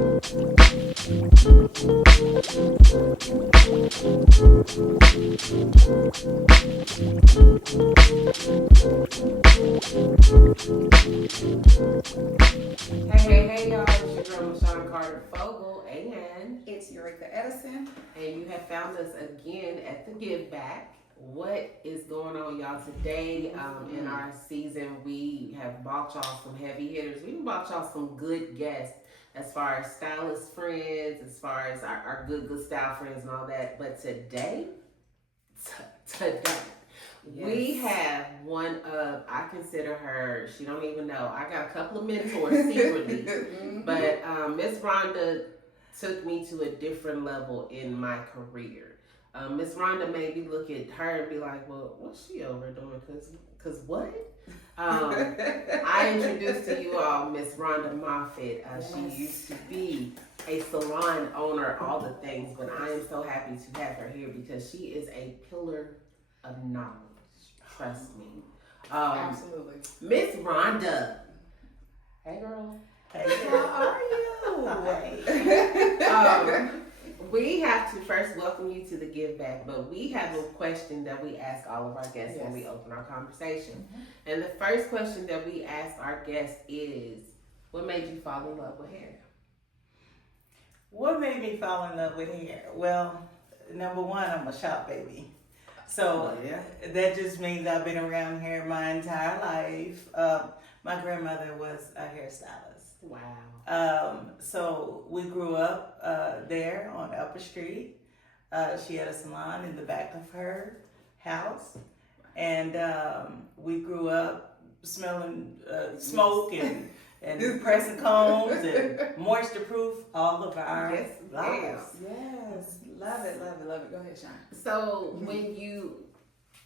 Hey, y'all, it's your girl, Michelle Carter Fogle, and It's Eureka Edison. you have found us again at the Give Back. What is going on, y'all? Today, in our season, we have bought y'all some heavy hitters. We bought y'all some good guests as far as stylist friends, as far as our good style friends and all that. But today, we have one of, I consider her, she don't even know. I got a couple of mentors secretly, but Miss Rhonda took me to a different level in my career. Miss Rhonda made me look at her and be like, well, what's she over doing? Cause what? I introduced to you all Miss Rhonda Moffit. She used to be a salon owner, all the things, but I am so happy to have her here because she is a pillar of knowledge. Trust me. Absolutely. Miss Rhonda. Hey, girl. Hey, how are you? Hey. We have to first welcome you to the Give Back, but we have a question that we ask all of our guests when we open our conversation. And the first question that we ask our guests is, what made you fall in love with hair? What made me fall in love with hair? Well, number one, I'm a shop baby. So that just means I've been around hair my entire life. My grandmother was a hairstylist. Wow. So we grew up there on Upper Street. She had a salon in the back of her house. And we grew up smelling smoke and pressing combs and moisture proof all of our lives. Yes. Love it. Go ahead, Sean. So when you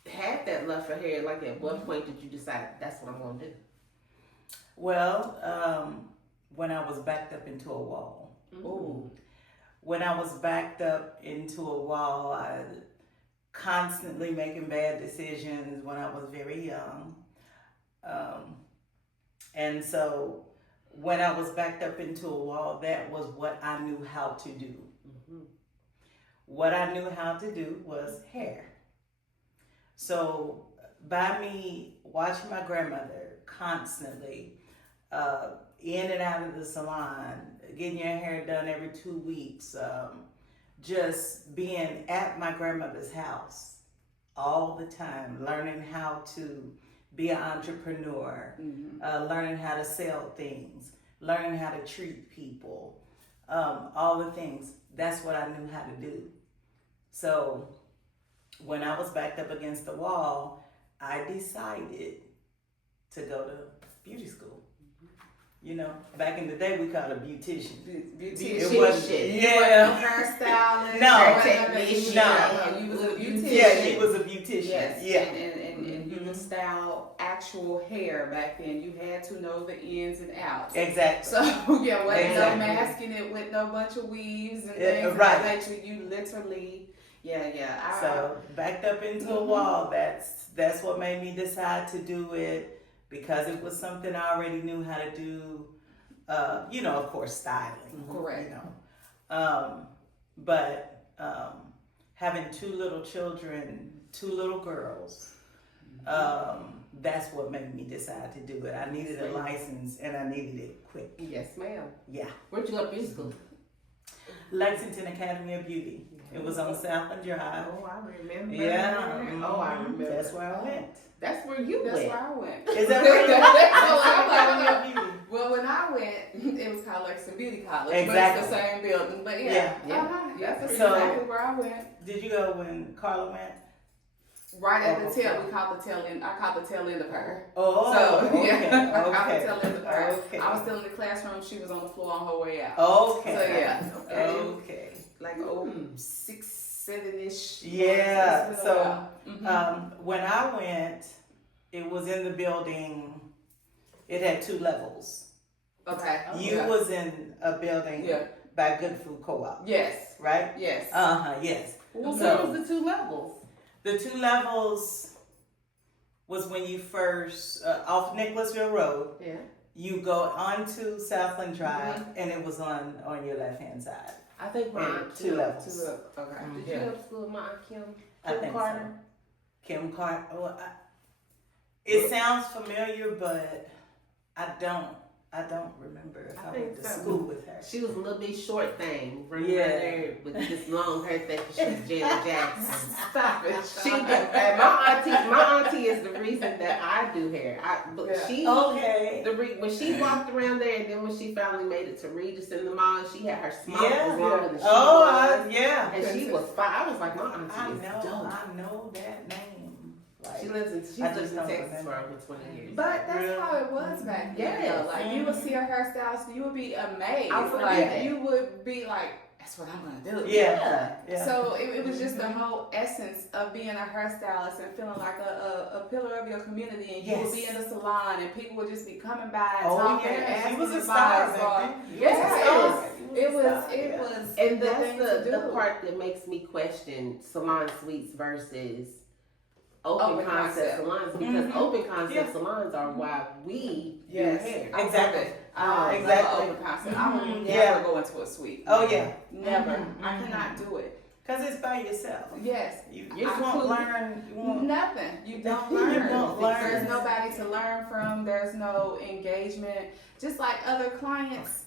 had that love for hair, like at what point did you decide that's what I'm going to do? Well, when I was backed up into a wall. Ooh. When I was backed up into a wall, I constantly making bad decisions when I was very young. And so when I was backed up into a wall, that was what I knew how to do. What I knew how to do was hair. So by me watching my grandmother constantly in and out of the salon, getting your hair done every 2 weeks, just being at my grandmother's house all the time, learning how to be an entrepreneur, learning how to sell things, learning how to treat people, all the things. That's what I knew how to do. So when I was backed up against the wall, I decided to go to beauty school. You know, back in the day, we called it beautician. Beautician. It wasn't, Hairstylist. No. Technician. No. You was a beautician. Yeah, she was a beautician. Yes. Yeah. And you would style actual hair back then. You had to know the ins and outs. Exactly. So, yeah, wasn't no masking it with no bunch of weaves and things right. like that. You literally, So, backed up into a wall, that's what made me decide to do it. Because it was something I already knew how to do, of course, styling. Correct. But having 2 little children, 2 little girls, that's what made me decide to do it. I needed a license and I needed it quick. Yes, ma'am. Yeah. Where'd you go to beauty school? Lexington Academy of Beauty. It was on Southland Drive. Oh, I remember. Yeah. Oh, I remember. That's where I went. That's where you That's went. where I went. Is that where you went? Academy of Beauty. Well, when I went, it was called Lexington Beauty College. Exactly. But it's the same building. But Yeah. That's So- exactly where I went. Did you go when Carla went? Right at the tail, we called the tail end. I called the tail end of her. Oh, So okay. I called the tail end of her. Okay. I was still in the classroom. She was on the floor on her way out. Okay. So yeah. Okay. Like 6, 7-ish. Yeah. It's been a So while. when I went, it was in the building. It had 2 levels. Okay. You was in a building by Good Food Co-op. Yes. Right? Yes. Yes. Well, So- what was the 2 levels? The 2 levels was when you first off Nicholasville Road. Yeah. you go onto Southland Drive, and it was on your left hand side. I think my And aunt two Kim. levels. Okay. Did Yeah. you go to school with my aunt Kim? I Kim think Carter? so. Kim Carter. Well, it sounds familiar, but I don't remember if I went to school with her. She was a little bit short thing, running Yeah. around there with this long hair thinking she was Janet Jackson. Stop it. And my auntie is the reason that I do hair. When she walked around there, and then when she finally made it to Regis in the mall, she had her smock as long as she was. Yeah. And she was fine. I was like, my auntie I is know. dope. I know that name. Like, She lives in Texas for over 20 years. But that's how it was back then. Yes. Though. Like you would see a hairstylist, you would be amazed. I would like be. you would be like, "That's what I'm gonna do." Yeah. So it was just the whole essence of being a hairstylist and feeling like a pillar of your community. And you would be in the salon, and people would just be coming by and talking and asking She was a advice. star. It was. And the that's thing to do. the part that makes me question salon suites versus open concept salons, because open concept salons are why we do hair. Exactly. Exactly. Open concept. I would never go into a suite. Oh yeah. Never. I cannot do it. Cause it's by yourself. Yes. You won't learn. Nothing. You don't You learn. won't learn. There's nobody to learn from. There's no engagement. Just like other clients,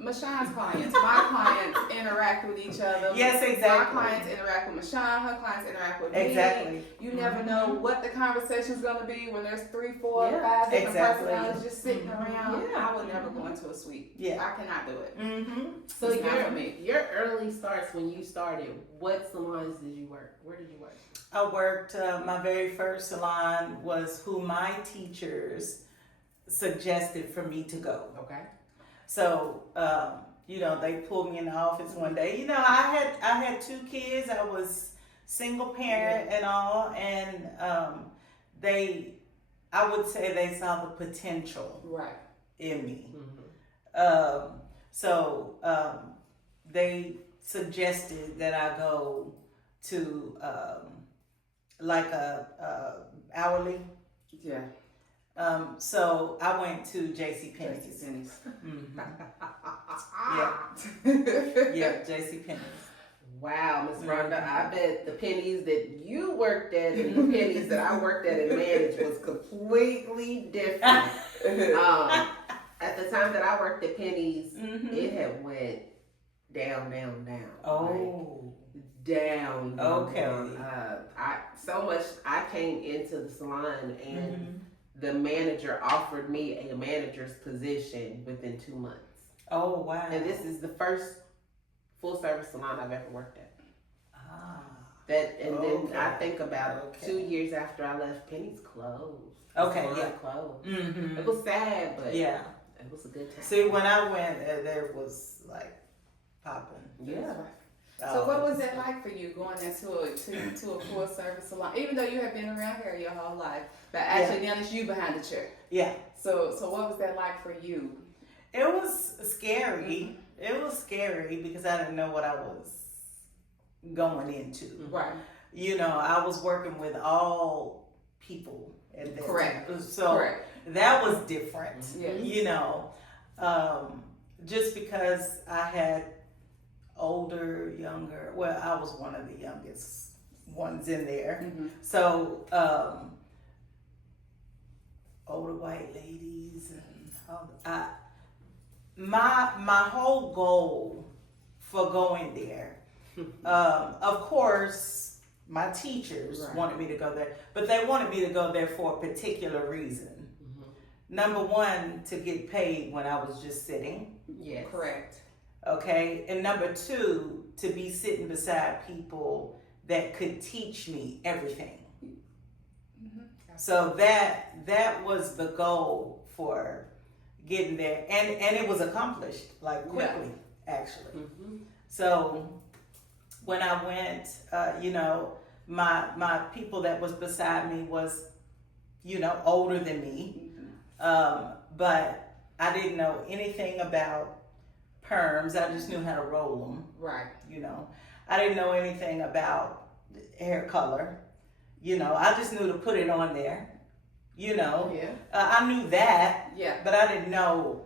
Mashawn's clients, my clients interact with each other. Yes, exactly. My clients interact with Mashawn. Her clients interact with Exactly. me. You never know what the conversation's going to be when there's 3, 4, Yeah, 5 different exactly. personalities just sitting around. Yeah. I would never go into a suite. Yeah. I cannot do it. Mm-hmm. So It's not for me. your early starts when you started, what salons did you work? Where did you work? I worked, my very first salon was who my teachers suggested for me to go. Okay. So, they pulled me in the office one day. I had 2 kids. I was single parent and all, and I would say they saw the potential in me. Mm-hmm. So they suggested that I go to like a hourly. Yeah. So I went to JCPenney's. Mm-hmm. Yeah, JCPenney's. Wow, Miss Rhonda, I bet the pennies that you worked at and the pennies that I worked at and managed was completely different. At the time that I worked at Penny's, it had went down. Oh. Down. Okay. I came into the salon and the manager offered me a manager's position within 2 months. Oh, wow. And this is the first full service salon I've ever worked at. Then I think about 2 years after I left, Penny's closed. Closed. Mm-hmm. It was sad, but yeah, it was a good time. See, when I went, there was like popping. Yeah. So what was it like for you going into a full service salon? Even though you have been around here your whole life, but actually now it's you behind the chair. Yeah. So what was that like for you? It was scary. It was scary because I didn't know what I was going into. Right. I was working with all people at that Correct. time. So Correct. that was different. Yes. Just because I had older, younger, well, I was one of the youngest ones in there. Mm-hmm. So, older white ladies and all my whole goal for going there, of course, my teachers wanted me to go there, but they wanted me to go there for a particular reason. Number one, to get paid when I was just sitting. Yes. Correct. Okay. And number two, to be sitting beside people that could teach me everything. So that was the goal for getting there. And it was accomplished like quickly, actually. So when I went, my people that was beside me was, older than me. But I didn't know anything about perms. I just knew how to roll them. Right. I didn't know anything about hair color. I just knew to put it on there you know. Yeah. I knew that, Yeah. but I didn't know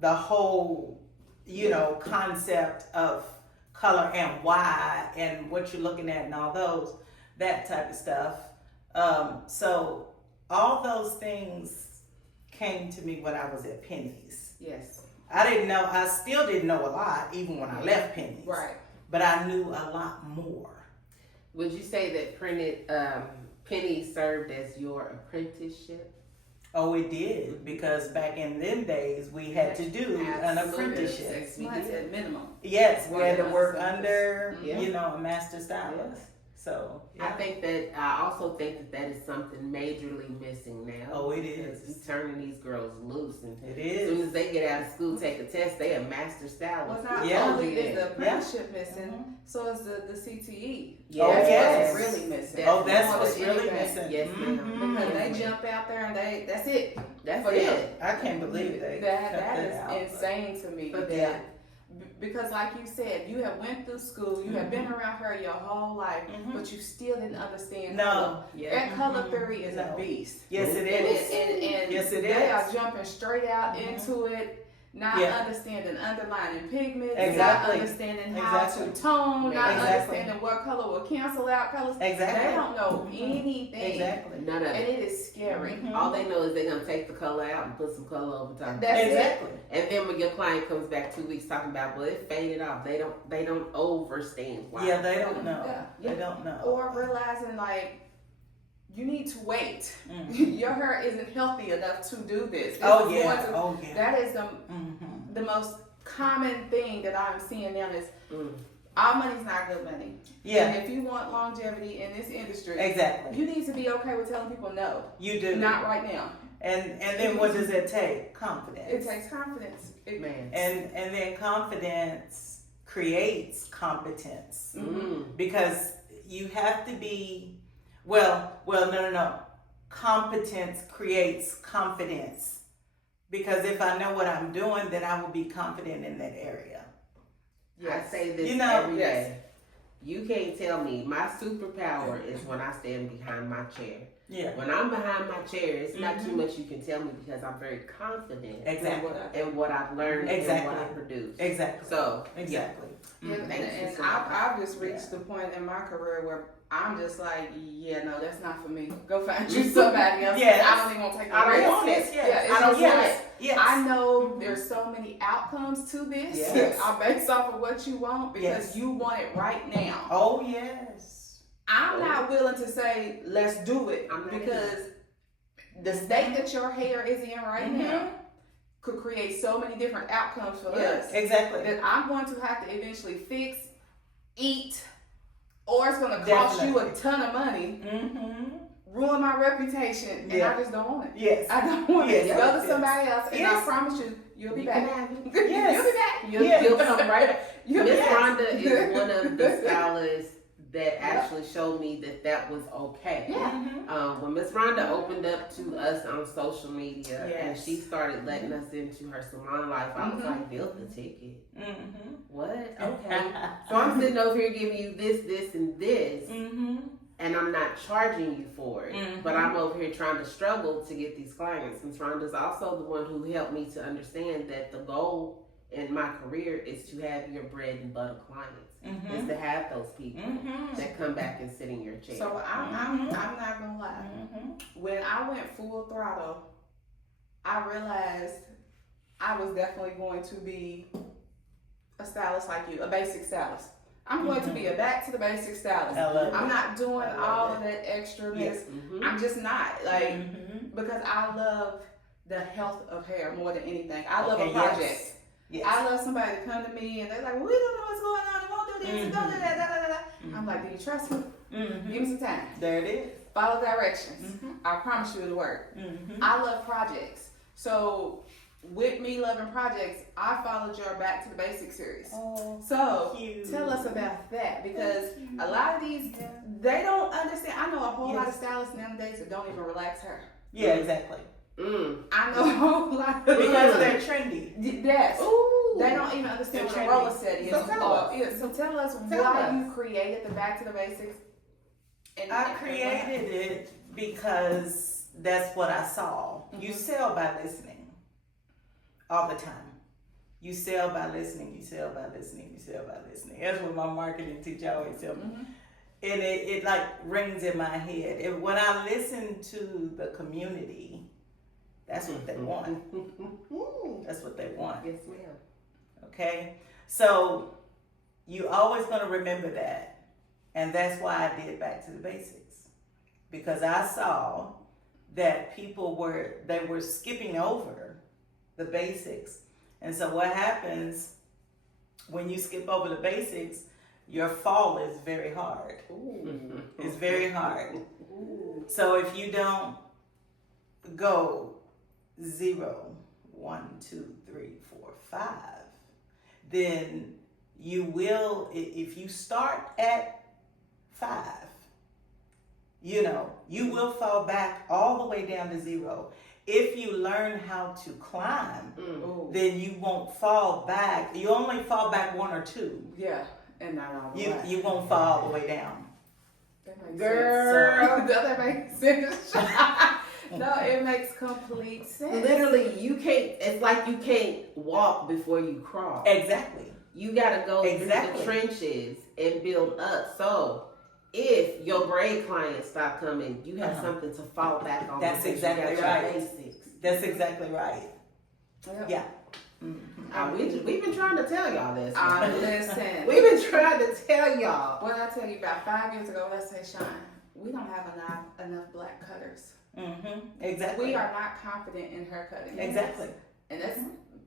the whole, you know, concept of color and why and what you're looking at and all those, that type of stuff. So all those things came to me when I was at Penny's. Yes. I still didn't know a lot even when I left Penny's. Right. But I knew a lot more. Would you say that Penny served as your apprenticeship? Oh, it did, because back in them days we had to do an apprenticeship. 6 months at minimum. Yes, we had to Yes. work under, Yeah. you know, a master stylist. So, I think that I also think that is something majorly missing now. Oh, it because is. we turning these girls loose, and It as soon is. as they get out of school, take a test, they a master stylist. Well, not Yeah. only is the Yeah. apprenticeship missing, so is the CTE. Oh, That's yes. what's really missing. Oh, that's More what's than really anything. missing. Yes, ma'am. Mhm. Because they jump out there and that's it. That's For it. them. I can't believe they That cut that out. is insane to me. But that- yeah. Because like you said, you have went through school, you have been around her your whole life, Mhm. but you still didn't understand No. color. Yeah. That color Mhm. theory is No. a beast. Yes, it And, is. and Yes, it they is. are jumping straight out Mhm. into it, not Yeah. understanding underlining pigments, Exactly. not understanding how Exactly. to tone, not Exactly. understanding what color will cancel out colors. Exactly. They don't know Mhm. anything. Exactly. None of And it. it is scary. Mhm. All they know is they're gonna take the color out and put some color over top. That's it. Exactly. And then when your client comes back 2 weeks talking about, well, it faded off. They don't understand why. Yeah, they don't know. Yeah. They don't know. Or realizing like you need to wait. Mhm. Your hair isn't healthy enough to do this. This Oh is yeah. going to- Oh yeah. That is Mhm. the most common thing that I'm seeing now is Mm. all money's not good money. Yeah. And if you want longevity in this industry, Exactly. you need to be okay with telling people no. You do. Not right now. And then what does it take? Confidence. It takes confidence. Man. And then confidence creates competence, Mm. because you have to be no. Competence creates confidence, because if I know what I'm doing, then I will be confident in that area. I say this You know, every yes. day. You can't tell me my superpower is when I stand behind my chair. Yeah. When I'm behind my chair, it's not too Mhm. much you can tell me because I'm very confident Exactly. in what I've learned Exactly. and what I produce. Exactly. So Exactly. Yeah, Mhm. and I've just reached the point in my career where I'm just like, yeah, no, that's not for me. Go find you somebody else. Yes. I don't even want to take the I don't risk. want it. Yes, yes. Yeah, it's I don't just want like, it. Yes. I know there's so many outcomes to this. Yes. I based off of what you want because Yes. you want it right now. Oh yes. I'm not willing to say let's do it I'm not because the state that your hair is in right Mhm. now could create so many different outcomes for Yes. us Exactly. that I'm going to have to eventually fix, eat, or it's going to cost you a Definitely. ton of money, Mm-hmm. ruin my reputation, and Yeah. I just don't want it. Yes. I don't want Yes. it. Go to Yes. somebody else, and Yes. I promise you, you'll be You back. can have it. Yes. You'll be back. Yes. You'll come right back. You'll be Miss back. Rhonda is one of the stylists that actually showed me that was okay. Yeah. Mm-hmm. When Miss Rhonda opened up to us on social media and Yes. she started letting us into her salon life, I was Mhm. like, build the ticket. Mm-hmm. What? Okay. So I'm sitting over here giving you this, and this, Mm-hmm. and I'm not charging you for it. Mhm. But I'm over here trying to struggle to get these clients. Miss Rhonda's also the one who helped me to understand that the goal in my career is to have your bread and butter clients. Mm-hmm. Is to have those people Mm-hmm. that come back and sit in your chair. So I'm not gonna lie. Mm-hmm. When I went full throttle, I realized I was definitely going to be a stylist like you, a basic stylist. I'm going to be a back to the basic stylist. I love I'm it. not doing I love all it. of that extraness. Yes. Mhm. I'm just not like Mm-hmm. because I love the health of hair more than anything. I love Okay, a project. yes. Yes. I love somebody to come to me and they're like, well, we don't know what's going on. We won't do this. And don't do that. Da, da, da, da. I'm like, do you trust me? Mm-hmm. Give me some time. There it is. Follow directions. Mm-hmm. I promise you it'll work. Mm-hmm. I love projects. So with me loving projects, I followed your Back to the Basics series. Oh, So cute. tell us about that because Thank you. a lot of these, they don't understand. I know a whole lot of Yes. stylists nowadays that don't even relax hair. Yeah, exactly. Mm. I know a whole lot of Because they're trendy. Yes. Ooh. They don't even understand They're what a roller trendy. set is. So tell us. Yeah, so tell us Tell why us. you created the Back to the Basics. And I created it because that's what I saw. You sell by listening all the time. You sell by listening, you sell by listening, you sell by listening. That's what my marketing teacher always tell me. And it like rings in my head. When I listen to the community, that's what they want. That's what they want. Yes, ma'am. Okay? So you always gonna remember that. And that's why I did Back to the Basics. Because I saw that people were skipping over the basics. And so what happens when you skip over the basics, your fall is very hard. Ooh. It's very hard. Ooh. So if you don't go 0, 1, 2, 3, 4, 5, then you will, if you start at 5, you will fall back all the way down to 0. If you learn how to climb, then you won't fall back. You only fall back 1 or 2. Yeah, and not all the way. You won't fall all the way down. That makes Girl, sense. That makes sense. No, it makes complete sense. literally, you can't. It's like you can't walk before you crawl. Exactly. You gotta go Exactly. through the trenches and build up. So if your braid clients stop coming, you have something to fall back on. That's because exactly you got your right. Basics. That's exactly right. Yep. Yeah. We've been trying to tell y'all this. Listen. We've been trying to tell y'all. What I tell you about 5 years ago, let's say, Sean, we don't have enough black cutters. Exactly. We are not confident in hair cutting. Exactly. And that's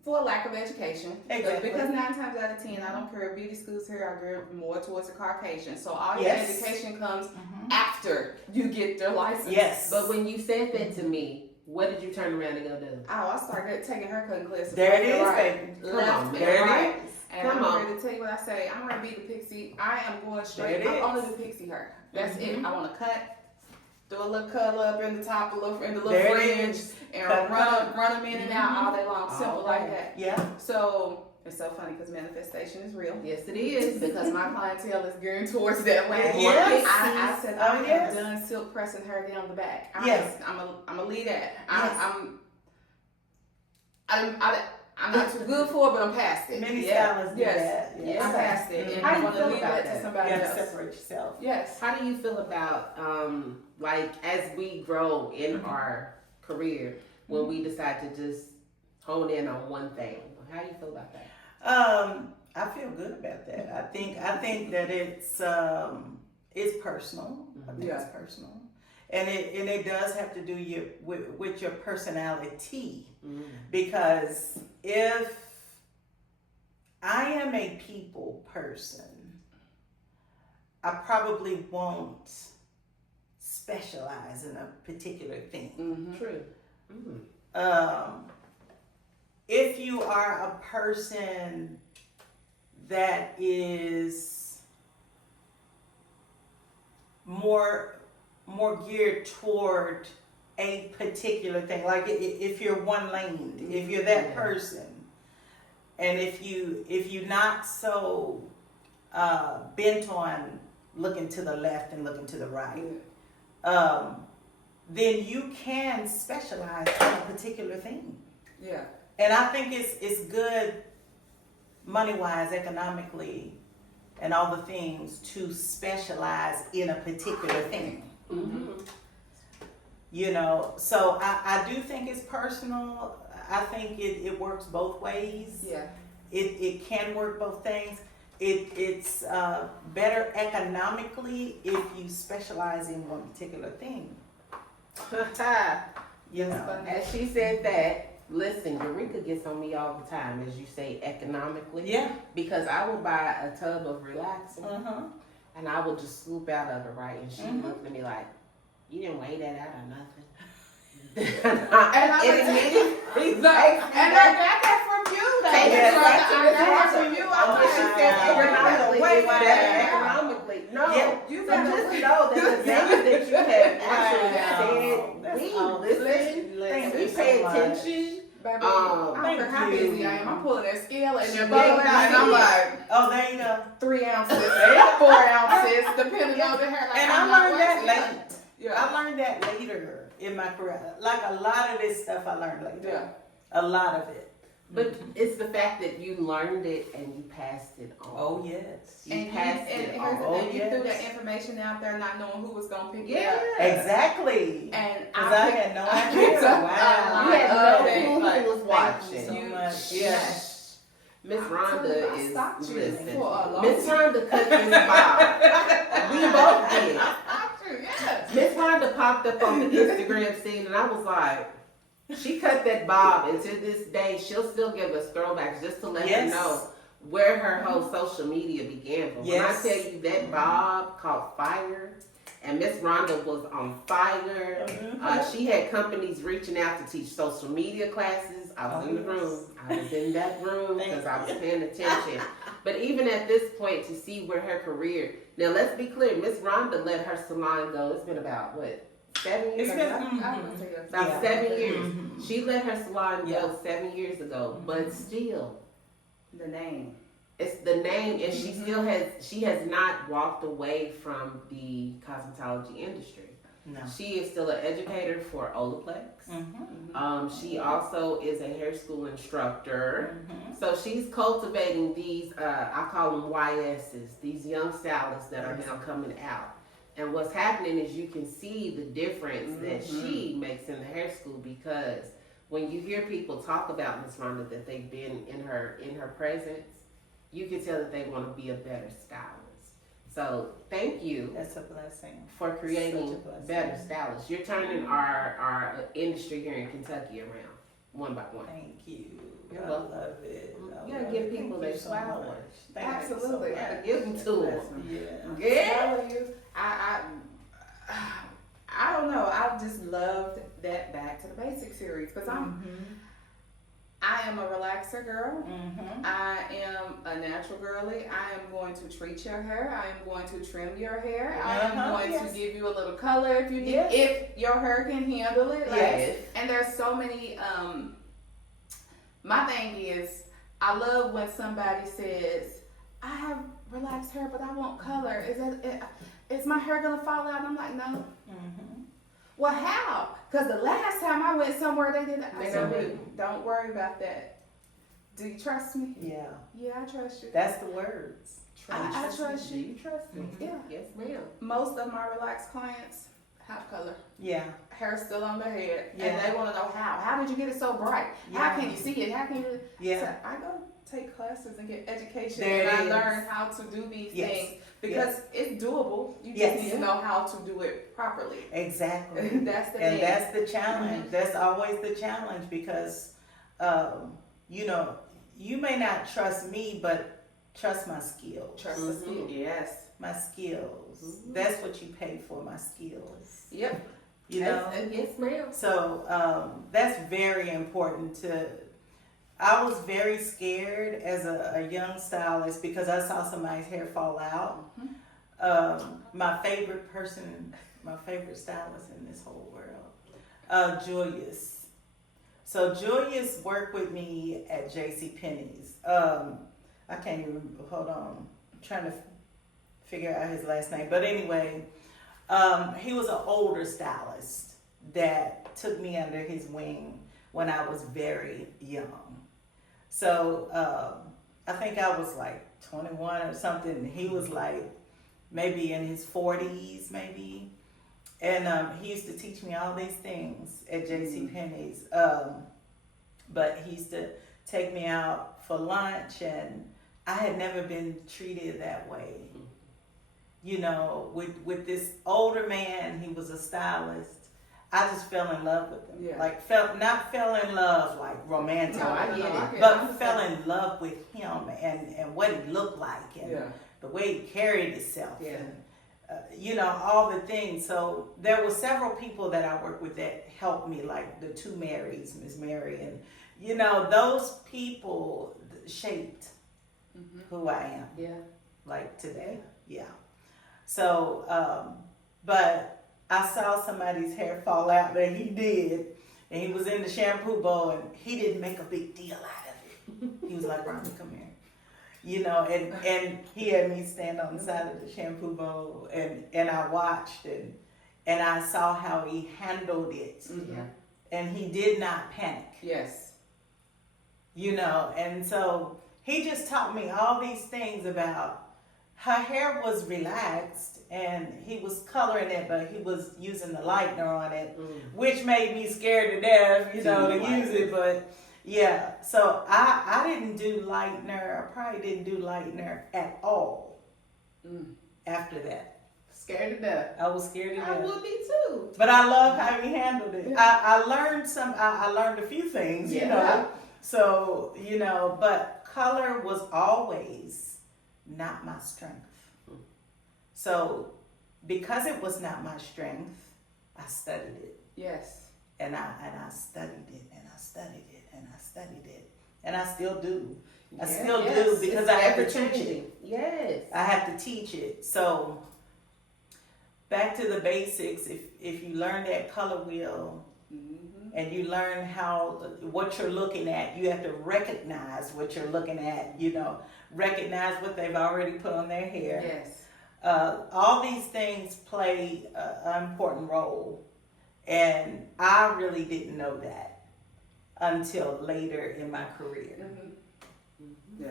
for lack of education. Exactly. Because 9 times out of 10, I don't care if beauty schools here are geared more towards the Caucasian. So all your Yes. education comes after you get their license. Yes. But when you said that to me, what did you turn around and go do? Oh, I started taking haircutting classes. There left it and is, right. baby. Come Left on, and there it right. is. And Come I'm on. ready to tell you what I say. I'm ready to be the pixie. I am going straight. There it I is. only do pixie hair. That's it. I want to cut, do a little cuddle up in the top, in the little There it fringe, is. and Cut, run them in and out all day long. Simple like Okay. that. Yeah. So it's so funny because manifestation is real. Yes, it is. Because my clientele is geared towards that way. Yes. I said Oh, I have yes. done silk pressing her down the back. Yes. I'm a lead at. Yes. I'm not too good for it, but I'm past it. Many Yeah. stylists do Yes. that. Yes. I'm past it, and How I do you want to feel leave about that that? to somebody You have else. to separate yourself. Yes. How do you feel about like as we grow in our career when we decide to just hone in on one thing? How do you feel about that? I feel good about that. I think that it's personal. I think Yeah. it's personal, and it does have to do with your personality. Because if I am a people person, I probably won't specialize in a particular thing. True. If you are a person that is more geared toward a particular thing, like if you're one laned, if you're that person, and if you're not so bent on looking to the left and looking to the right, then you can specialize in a particular thing. Yeah. And I think it's good money-wise, economically, and all the things to specialize in a particular thing. So I do think it's personal. I think it works both ways. Yeah. It can work both things. It's better economically if you specialize in one particular thing. As she said that, listen, Eureka gets on me all the time, as you say, economically. Yeah. Because I will buy a tub of relaxer and I will just scoop out of it, right? And she looked at me like, you didn't weigh that out or nothing. And I got that from you. Though. Yes, I got that from you. Economically, economically. No, you gotta just know that the things that you have actually said, we listen, we pay attention. Baby, I don't care how Thank you. busy I am. I'm pulling that scale and they're Yeah, bubbling out, and I'm like, Oh, there you go. 3 ounces, 4 ounces, depending on the hair. Like, And I'm I not learned that watching late. Yeah. I learned that later in my career. Like a lot of this stuff I learned later. Yeah. A lot of it. But it's the fact that you learned it and you passed it on. Oh yes. You And passed and it here's on. the Oh, thing, you threw yes. that information out there not knowing who was gonna pick it Yeah. up. Exactly. And Because I had no idea. Wow. You had Oh, no okay. clue Like, who was watching. Thank you so much. Yes. Miss Rhonda I is stopped you listen. for a long Miss time. Rhonda cut this bob. We both did. I stopped you, yes. Miss Rhonda popped up on the Instagram scene, and I was like, she cut that bob, and to this day, she'll still give us throwbacks just to let Yes. her know where her whole social media began. But Yes. when I tell you that bob caught fire, and Miss Rhonda was on fire, she had companies reaching out to teach social media classes. I was in the room. I was in that room because I was paying attention. But even at this point, to see where her career, now let's be clear, Miss Rhonda let her salon go. It's been about, what, 7 years? It's been- I would say yes. About Yeah. 7 years. Mhm. She let her salon Yeah. go 7 years ago, but still, The name. it's the name, and she has not walked away from the cosmetology industry. No. She is still an educator for Olaplex. She also is a hair school instructor. So she's cultivating these, I call them YSs, these young stylists that are now coming out. And what's happening is you can see the difference that she makes in the hair school, because when you hear people talk about Miss Rhonda, that they've been in her presence, you can tell that they want to be a better stylist. So thank you That's a blessing. for creating Such a blessing. better stylists. You're turning our industry here in Kentucky around one by one. Thank you. You're I welcome. love it. I You gotta love give it. people Thank their you so flowers. much. Thank you so Absolutely. much. Gotta give them to them. Yeah. Yeah. Telling you, I don't know. I just loved that Back to the Basics series because I am a relaxer girl. I am a natural girly. I am going to treat your hair. I am going to trim your hair. I am going Yes. to give you a little color if you need, Yes. if your hair can handle it. Like, Yes. And there's so many. My thing is, I love when somebody says, "I have relaxed hair, but I want color. Is my hair gonna fall out?" I'm like, no. Well, how? Because the last time I went somewhere, they did that. I They said, don't do. don't worry about that. Do you trust me? Yeah. Yeah, I trust you. That's the words. I trust Do you. you trust me? Yeah. Yes, ma'am. Most of my relaxed clients have color. Yeah. Hair still on their head. Yeah. And they want to know how. How did you get it so bright? Yeah. How can you see it? How can you? Yeah. So I go take classes and get education. There and I it is. learn how to do these Yes. things. Because it's doable. You just Yes. need to know how to do it properly. Exactly. That's the And thing. that's the challenge. That's always the challenge because, you know, you may not trust me, but trust my skills. Trust the skill. Yes. My skills. That's what you pay for, my skills. Yep. You know? Yes, ma'am. So that's very important to. I was very scared as a young stylist because I saw somebody's hair fall out. My favorite stylist in this whole world, Julius. So Julius worked with me at JCPenney's. I can't even, hold on, I'm trying to figure out his last name. But anyway, he was an older stylist that took me under his wing when I was very young. So I think I was like 21 or something. He was like maybe in his 40s, maybe. And he used to teach me all these things at JCPenney's. But he used to take me out for lunch, and I had never been treated that way. You know, with this older man, he was a stylist. I just fell in love with him. Yeah. Like not fell in love like romantic, No, I get it. but fell in love with him and what he looked like and Yeah. the way he carried himself Yeah. and you know, all the things. So there were several people that I worked with that helped me, like the two Marys, Miss Mary, and you know, those people shaped who I am. Yeah. Like today. Yeah. So, but I saw somebody's hair fall out that he did, and he was in the shampoo bowl, and he didn't make a big deal out of it. He was like, "Rhonda, come here," you know, and he had me stand on the side of the shampoo bowl, and I watched, and I saw how he handled it, Yeah. and he did not panic. Yes. You know, and so he just taught me all these things about her hair was relaxed and he was coloring it, but he was using the lightener on it, which made me scared to death, you know, to use it. But yeah, so I didn't do lightener. I probably didn't do lightener at all after that. Scared to death. I was scared to death. I would be too. But I love how he handled it. I learned I learned a few things, you know. So, you know, but color was always not my strength. So, because it was not my strength, I studied it. Yes. And I studied it, and I studied it, and I studied it. And I still do. I still do, because I have to teach it. Yes. I have to teach it. So, back to the basics. If you learn that color wheel, and you learn what you're looking at, you have to recognize what you're looking at, you know, recognize what they've already put on their hair. Yes. All these things play an important role, and I really didn't know that until later in my career. Yeah.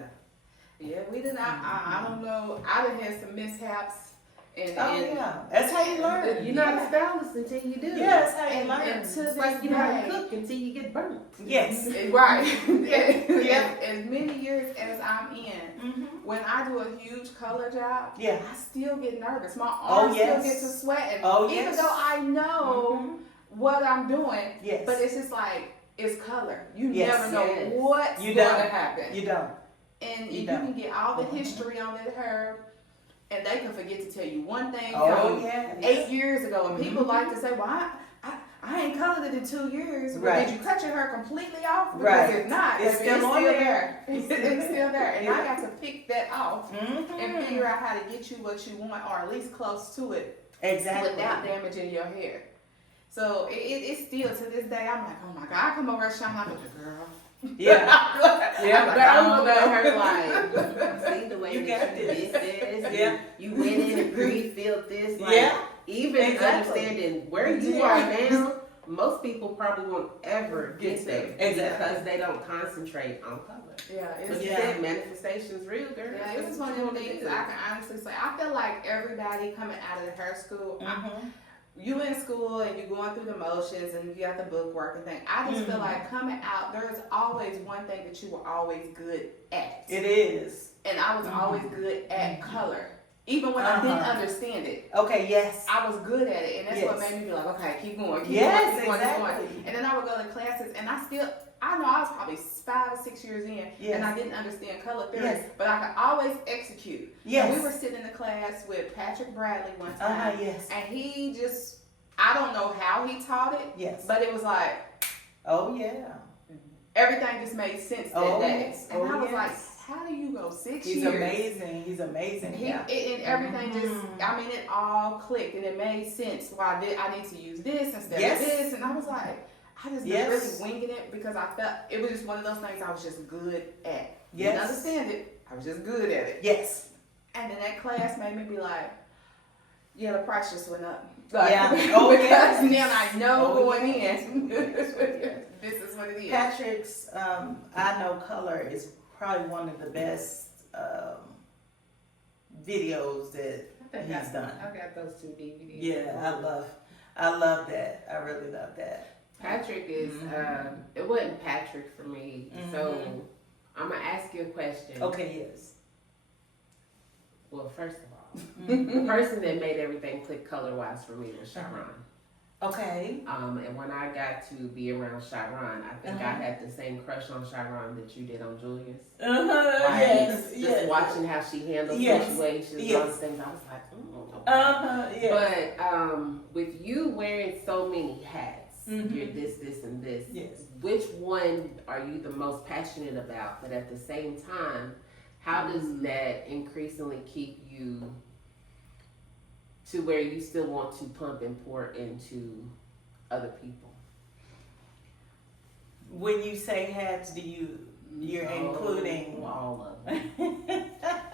Yeah, we didn't, I don't know, I done had some mishaps. Yeah, that's how you learn. You're not a stylist until you do. Yeah, that's how you learn. And to It's like you know how to cook until you get burnt. Yes. Right. Yeah. As many years as I'm in, when I do a huge color job, Yeah. I still get nervous. My arms still get to sweating. Even though I know what I'm doing, Yes. but it's just like, it's color. You Yes. never know what's going to happen. You don't. And you can get all the history on that hair, and they can forget to tell you one thing Oh, from yeah. 8 years ago. And people like to say, well, I ain't colored it in 2 years. But Right. did you cut your hair completely off? Because Right. if not, It's baby, still on there. It's still there. And I got to pick that off Mm-hmm. and figure out how to get you what you want, or at least close to it, Exactly. without damaging your hair. So it's still, to this day, I'm like, oh my God, I come over and shine, I'm like, girl. Yeah. Yeah. I'm like, I don't let her like, See the way You that got you this. did this. Yeah. You went in and pre-filled this. Like, Yeah. Even Exactly. understanding where you are now, most people probably won't ever get there. Exactly. Because they don't concentrate on color. yeah, But it's you said manifestation's real, girl. Yeah, it was one of them things I can honestly say. I feel like everybody coming out of the hair school, you in school and you're going through the motions and you got the book work and thing. I just feel like coming out, there's always one thing that you were always good at. It is. And I was always good at color. Even when I didn't understand it. Okay, yes. I was good at it. And that's what Yes. made me be like, okay, keep going, keep Yes, going, keep going, keep exactly. going. And then I would go to classes and I know I was probably 5 or 6 years in Yes. and I didn't understand color theory, Yes. but I could always execute. Yes. And we were sitting in the class with Patrick Bradley one time, Yes. and he just, I don't know how he taught it, Yes. but it was like, Oh, yeah. everything just made sense that Oh, day. yes. And Oh, I was yes. like, how do you go 6 He's years? amazing. He's amazing. And everything just, I mean, it all clicked and it made sense. Why I need to use this instead Yes. of this. And I was like, I just Yes. was really winging it because I felt it was just one of those things I was just good at. Yes. Didn't understand it. I was just good at it. Yes. And then that class made me be like, yeah, the price just went up. Yeah. Oh, because yes. now I know Oh, going yes. in. This is what it is. Patrick's I Know Color is probably one of the best videos that he's done. I got those 2 DVDs. Yeah, I love that. I really love that. Patrick is, it wasn't Patrick for me. So I'm going to ask you a question. Okay, yes. Well, first of all, the person that made everything click color-wise for me was Sharon. Okay. And when I got to be around Sharon, I think I had the same crush on Sharon that you did on Julius. Yes. Just watching how she handles situations, those things, I was like, Yeah. But with you wearing so many hats, you're this, and this. Yes. Which one are you the most passionate about? But at the same time, how does that increasingly keep you to where you still want to pump and pour into other people? When you say hats, you're including all of them.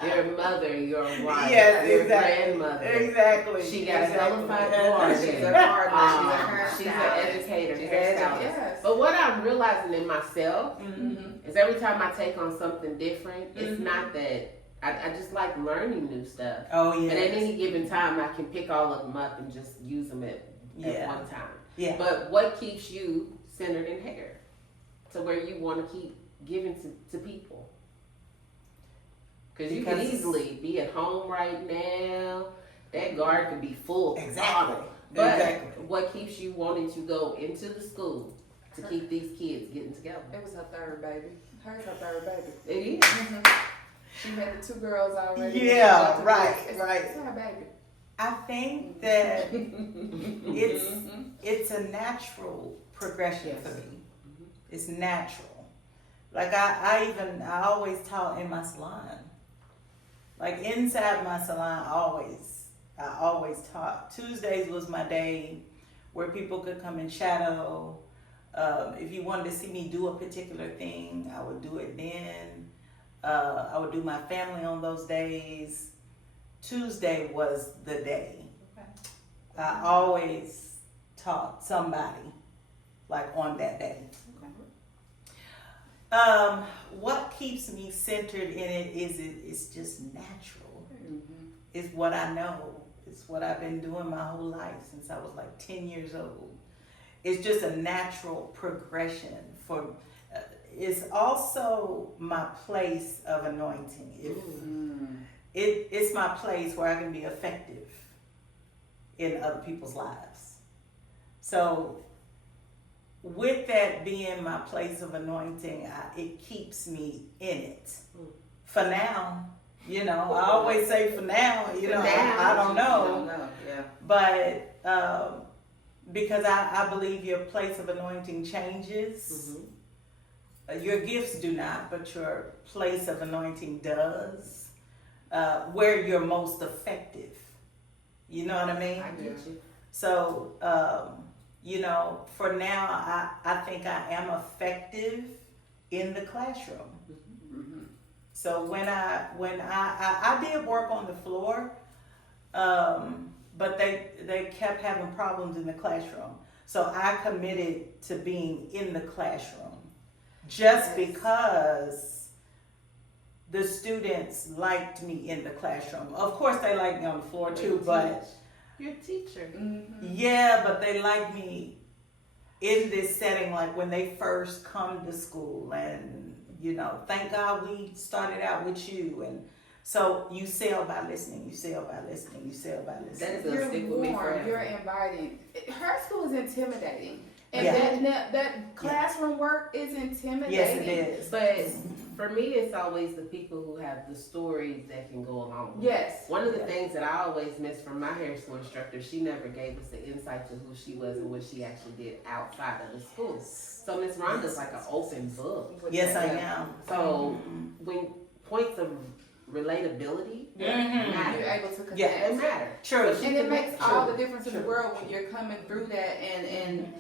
There mother, your wife, Yes, your exactly. grandmother. Exactly. She got a hella fun She's a gardener. She's an educator, She's hairstylist. yes. But what I'm realizing in myself Mm-hmm. is every time I take on something different, it's not that I just like learning new stuff. Oh yeah. And at any given time, I can pick all of them up and just use them at one time. Yeah. But what keeps you centered in hair to where you want to keep giving to people? Because you can easily be at home right now. That garden could be full. Exactly. But Exactly. what keeps you wanting to go into the school to keep these kids getting together? It was her third baby. Hers her third baby. It is. Mm-hmm. She had the 2 girls already. Yeah, right, right. It's her baby. I think that it's a natural progression for me. It's natural. Like I always taught in my salon. Like inside my salon, I always taught. Tuesdays was my day where people could come and shadow. If you wanted to see me do a particular thing, I would do it then. I would do my family on those days. Tuesday was the day. Okay. I always taught somebody like on that day. Okay. What keeps me centered in it is it's just natural. Mm-hmm. It's what I know. It's what I've been doing my whole life since I was like 10 years old. It's just a natural progression for. It's also my place of anointing. It's my place where I can be effective in other people's lives. So with that being my place of anointing, it keeps me in it. For now, I always say for now, I don't know. Yeah. But because I believe your place of anointing changes. Your gifts do not, but your place of anointing does. Where you're most effective. You know what I mean? I get you. So, for now, I think I am effective in the classroom. So when I did work on the floor, but they kept having problems in the classroom. So I committed to being in the classroom just because the students liked me in the classroom. Of course, they liked me on the floor too, but you're a teacher. Yeah, but they like me in this setting, like when they first come to school, and thank God we started out with you, and so you sell by listening, you sell by listening, you sell by listening. That is gonna stick with me forever. You're inviting. Her school is intimidating, and Yeah. that classroom work is intimidating. Yes, it is. But for me, it's always the people who have the stories that can go along with it. Yes. One of the things that I always missed from my hair school instructor, she never gave us the insight to who she was and what she actually did outside of the school. So Miss Rhonda's like an open book. Yes, I am. So when points of relatability matter. You're able to connect. Yeah, They matter. True. And it makes all the difference in the world when you're coming through that, and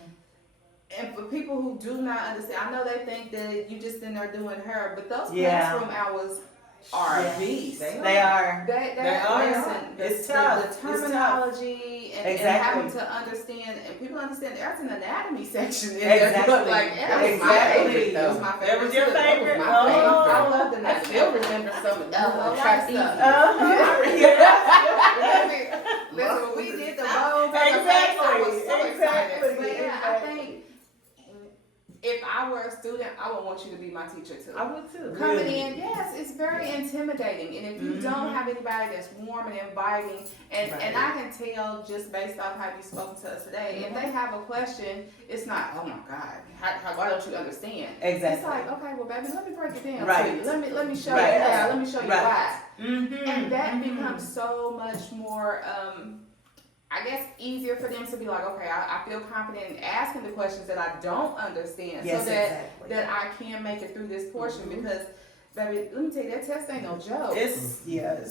for people who do not understand, I know they think that you just in there doing her, but those classroom hours are beasts. They are. Listen, It's the tough. terminology and having to understand, and people understand there's an anatomy section in there. Exactly. Like, that was my favorite. That was my favorite. That was your favorite? That was my favorite. I love the I still remember some of the trapeze. Listen, when we did the bones, I was so excited. But yeah, I think if I were a student, I would want you to be my teacher too. I would too. Coming in, yes, it's very intimidating. And if you don't have anybody that's warm and inviting, and I can tell just based off how you spoke to us today, if they have a question, it's not, oh my God, why don't you understand? Exactly. It's like, okay, well, baby, let me break it down Right. to you. Let me show you Right. how. Let me show you why. Mm-hmm. And that becomes so much more, I guess, easier for them to be like, okay, I feel confident in asking the questions that I don't understand, Yes, so that exactly. that I can make it through this portion. Because, baby, let me tell you, that test ain't no joke. It's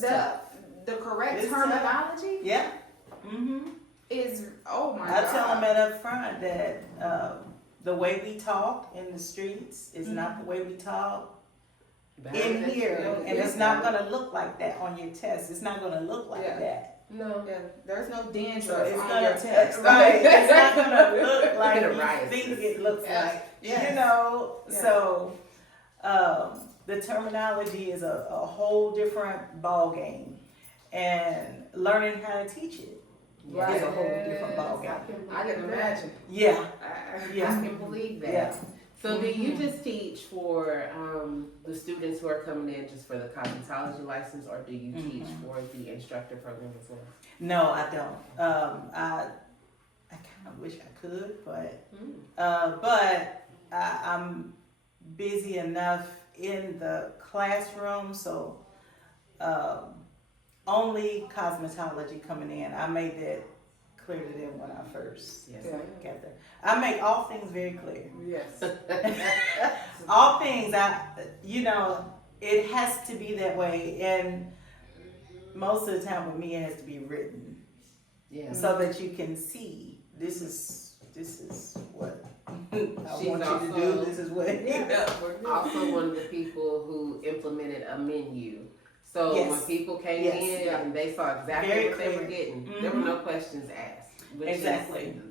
tough. The correct It's terminology Yeah. Mm-hmm. is, oh my I God. tell them it up front that the way we talk in the streets is not the way we talk in here, and it's not gonna look like that on your test. It's not gonna look like Yeah. that. No. Yeah, there's no So dandruff it's on gonna your test. right. It's not gonna look like Right. you think it looks Yes. like. Yes. You know. Yes. So the terminology is a whole different ball game, and learning how to teach it Right. is a whole different ball game. I can imagine. Yeah. I Yeah. can believe that. Yeah. So do you just teach for the students who are coming in just for the cosmetology license, or do you teach for the instructor program as well? No, I don't. I kind of wish I could, but I'm busy enough in the classroom, so only cosmetology coming in. I made that clear to them when I first Yes. got there. I make all things very clear. Yes. All things, it has to be that way, and most of the time with me, it has to be written Yeah. so that you can see this is what I She's want you also- to do. This is what. Also one of the people who implemented a menu. So Yes. when people came Yes. in Yeah. and they saw exactly Very what they were clear. getting, there were no questions asked. Which Exactly.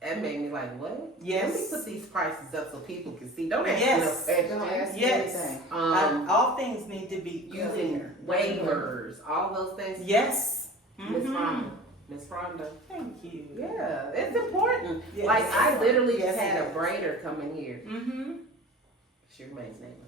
That made me like, what? Yes. Let me put these prices up so people can see. Don't ask Yes. me no Don't questions. ask me Yes. anything. All things need to be Using clear. waivers, all those things. Yes. Miss Mhm. Rhonda. Miss Rhonda. Thank you. Yeah, it's important. Yes. Like I literally Yes, just had it a is. braider come in here. Mm-hmm. She remains nameless.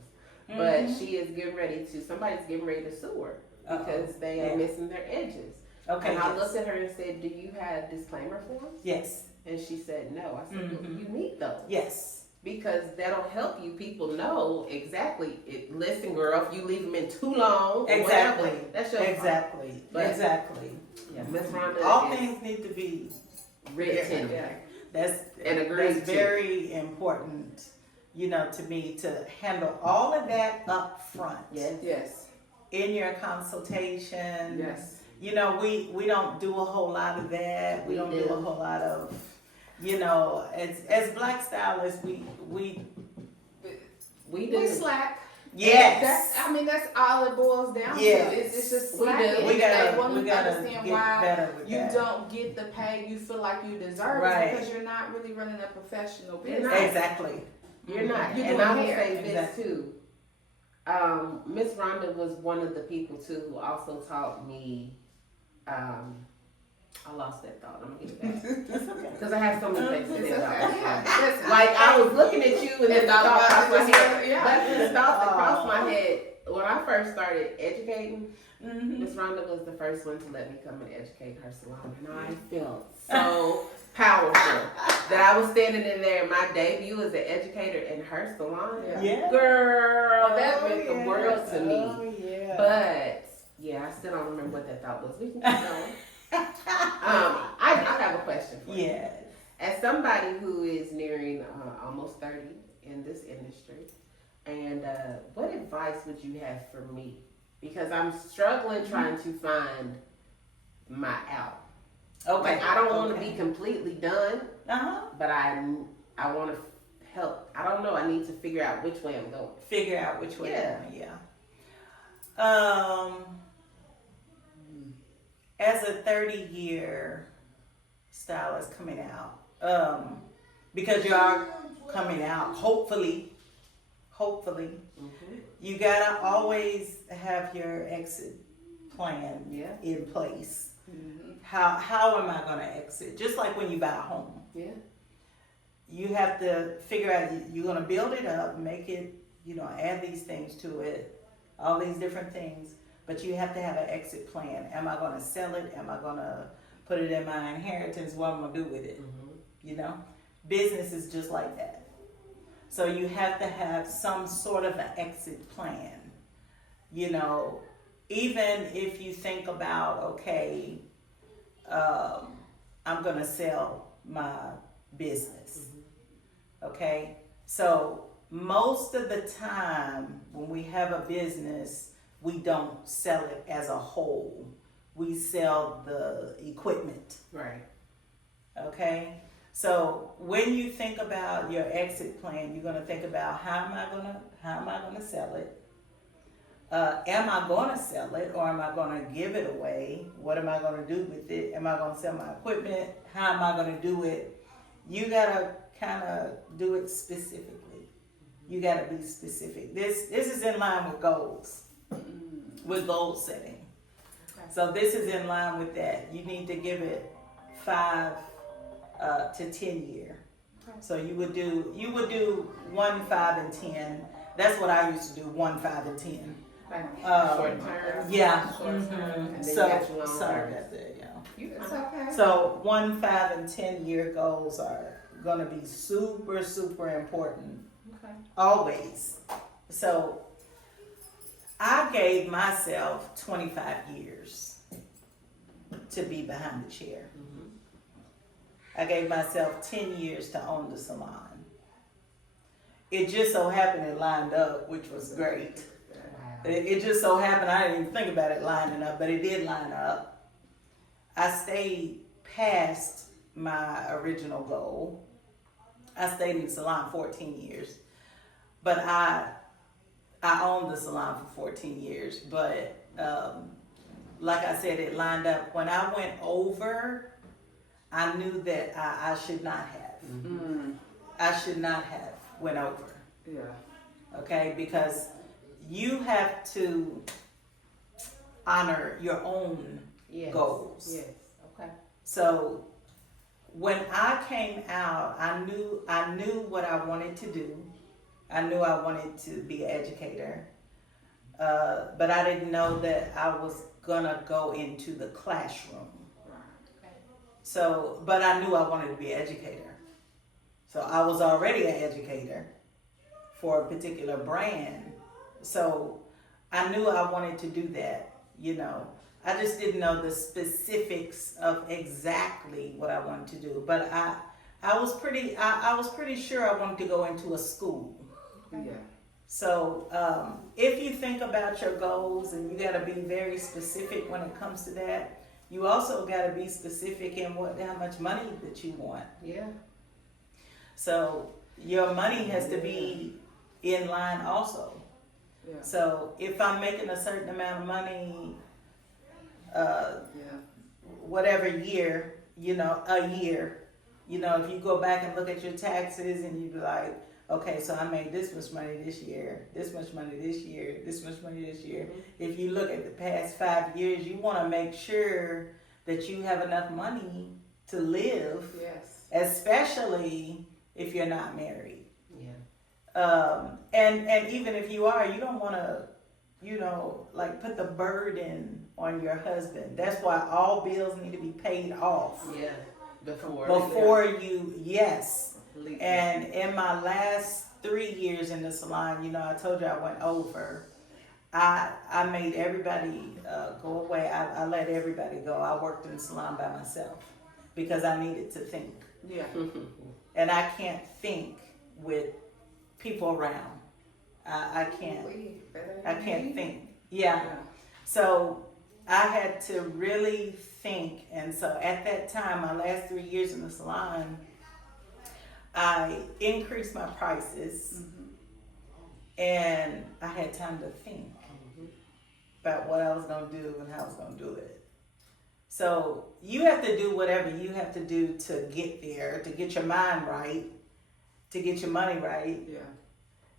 But she is getting ready to, somebody's getting ready to sue her because they are Yeah. missing their edges. Okay. And I yes. looked at her and said, do you have disclaimer forms? Yes. And she said, no. I said, well, Mhm. you need those. Yes. Because that'll help you people know exactly. Listen, girl, if you leave them in too long, or Exactly. whatever, that's your fault. Exactly. But- Exactly. Yeah, Miss Rhonda All is things need to be written. Yeah. That's And agreed that's to. very important, to me to handle all of that up front. Yes. Yes. In your consultation. Yes. We don't do a whole lot of that. We We don't do. do a whole lot of, as black stylists, we We do. We slack. yes. That's all it boils down Yes. to. It's just We slacking. do. We gotta They won't get understand why better with you that. don't get the pay you feel like you deserve Right. because you're not really running a professional You're business. not. Exactly. You're not. You're And doing I will hair. say this Exactly. too. Miss Rhonda was one of the people too who also taught me. I lost that thought. I'm gonna get it back That's okay. because I have so many things to It's say okay. about. Yeah. it. That's- Like I was looking at you and then the thought crossed my head. Yeah. But the thought that crossed my Aw. head when I first started educating, Mhm. Miss Rhonda was the first one to let me come and educate her salon, and I felt so powerful that I was standing in there. My debut as an educator in her salon, Yeah. Yeah. girl, that Oh, meant the yeah. world to me. Oh, yeah. But yeah, I still don't remember what that thought was. We can keep going. I have a question for you. Yes. As somebody who is nearing almost 30 in this industry, and what advice would you have for me? Because I'm struggling trying to find my out. Okay. Like I don't want to be completely done, Uh-huh. but I want to help. I don't know. I need to figure out which way I'm going. Figure out which way. Yeah. Yeah. As a 30-year stylist coming out, because you are coming out, hopefully, Mm-hmm. you gotta always have your exit plan Yeah. in place. Mhm. How am I gonna exit? Just like when you buy a home. Yeah. You have to figure out you're gonna build it up, make it, add these things to it, all these different things, but you have to have an exit plan. Am I gonna sell it? Am I gonna put it in my inheritance? What am I gonna do with it? Mm-hmm. Business is just like that. So you have to have some sort of an exit plan. Even if you think about, okay, I'm gonna sell my business. Okay, so most of the time when we have a business, we don't sell it as a whole. We sell the equipment. Right. Okay, so when you think about your exit plan, you're gonna think about how am I gonna sell it? am I going to sell it or am I going to give it away? What am I going to do with it? Am I going to sell my equipment? How am I going to do it? You got to kind of do it specifically. You got to be specific. This is in line with goals, with goal setting. Okay. So this is in line with that. You need to give it 5 to 10 year. Okay. So you would do 1, 5, and 10. That's what I used to do, 1, 5, and 10. Short term. Yeah. Short term. Mhm. And then So you got your long sorry term. about that, yeah. It's okay. So 1, 5, and 10 year goals are gonna be super, super important. Okay. Always. So I gave myself 25 years to be behind the chair. Mhm. I gave myself 10 years to own the salon. It just so happened it lined up, which was great. Wow. It just so happened, I didn't even think about it lining up, but it did line up. I stayed past my original goal. I stayed in the salon 14 years. But I owned the salon for 14 years. But like I said, it lined up. When I went over, I knew that I should not have. Mm. I should not have went over. Yeah. Okay, because you have to honor your own Yes. goals. Yes. Okay. So when I came out, I knew what I wanted to do. I knew I wanted to be an educator, but I didn't know that I was gonna go into the classroom. Right. So, but I knew I wanted to be an educator. So I was already an educator for a particular brand. So I knew I wanted to do that, you know. I just didn't know the specifics of exactly what I wanted to do. But I was pretty sure I wanted to go into a school. Yeah. So if you think about your goals, and you got to be very specific when it comes to that, you also got to be specific in how much money that you want. Yeah. So your money has to be in line also. Yeah. So if I'm making a certain amount of money, Yeah. whatever year, a year, if you go back and look at your taxes and you be like, okay, so I made this much money this year, this much money this year, this much money this year. Mm-hmm. If you look at the past 5 years, you want to make sure that you have enough money to live, Yes. especially if you're not married. Yeah. And even if you are, you don't want to, put the burden on your husband. That's why all bills need to be paid off Yeah. before you, yes. Leave. And in my last 3 years in the salon, I told you I went over. I made everybody go away. I let everybody go. I worked in the salon by myself because I needed to think. Yeah. And I can't think with people around. I can't think. Yeah. So I had to really think. And so at that time, my last 3 years in the salon, I increased my prices, and I had time to think about what I was going to do and how I was going to do it. So you have to do whatever you have to do to get there, to get your mind right, to get your money right, Yeah.